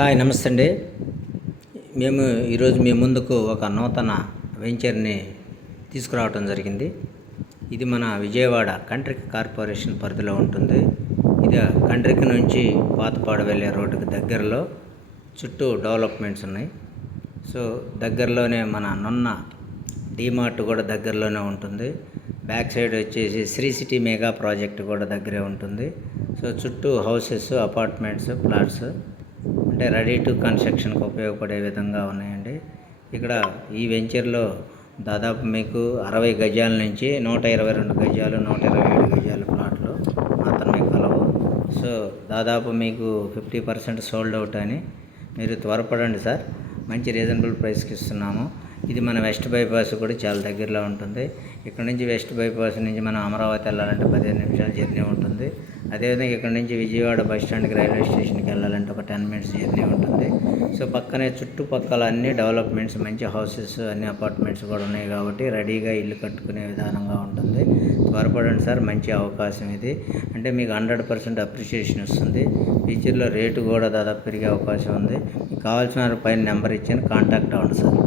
Hi నమస్తే అండి. మేము ఈరోజు మీ ముందుకు ఒక నూతన వెంచర్ని తీసుకురావటం జరిగింది. ఇది మన విజయవాడ కంట్రిక్ కార్పొరేషన్ పరిధిలో ఉంటుంది. ఇది కంట్రిక్ నుంచి పాతపాడు వెళ్ళే రోడ్డుకి దగ్గరలో చుట్టూ డెవలప్మెంట్స్ ఉన్నాయి. సో దగ్గరలోనే మన నున్న డీమార్ట్ కూడా దగ్గరలోనే ఉంటుంది. బ్యాక్ సైడ్ వచ్చేసి శ్రీ సిటీ మెగా ప్రాజెక్ట్ కూడా దగ్గరే ఉంటుంది. సో చుట్టూ హౌసెస్, అపార్ట్మెంట్స్, ప్లాట్స్ అంటే రెడీ టు కన్స్ట్రక్షన్కి ఉపయోగపడే విధంగా ఉన్నాయండి. ఇక్కడ ఈ వెంచర్లో దాదాపు మీకు 60 గజాల నుంచి 122 గజాలు, 127 గజాల ప్లాట్లు మాత్రమే కలవు. సో దాదాపు మీకు 50% సోల్డ్ అవుట్ అని. మీరు త్వరపడండి సార్, మంచి రీజనబుల్ ప్రైస్కి ఇస్తున్నాము. ఇది మన వెస్ట్ బైపాస్ కూడా చాలా దగ్గరలో ఉంటుంది. ఇక్కడ నుంచి వెస్ట్ బైపాస్ నుంచి మనం అమరావతి వెళ్ళాలంటే 15 నిమిషాల జర్నీ ఉంటుంది. అదేవిధంగా ఇక్కడ నుంచి విజయవాడ బస్ స్టాండ్కి, రైల్వే స్టేషన్కి వెళ్ళాలంటే ఒక 10 మినిట్స్ జర్నీ ఉంటుంది. సో పక్కనే చుట్టుపక్కల అన్ని డెవలప్మెంట్స్, మంచి హౌసెస్, అన్ని అపార్ట్మెంట్స్ కూడా ఉన్నాయి కాబట్టి రెడీగా ఇల్లు కట్టుకునే విధానంగా ఉంటుంది. త్వరపడండి సార్, మంచి అవకాశం ఇది. అంటే మీకు 100% అప్రిషియేషన్ వస్తుంది. ఫ్యూచర్లో రేటు కూడా దాదాపు పెరిగే అవకాశం ఉంది. మీకు కావాల్సిన పైన నెంబర్ ఇచ్చాను, కాంటాక్ట్ అవ్వండి సార్.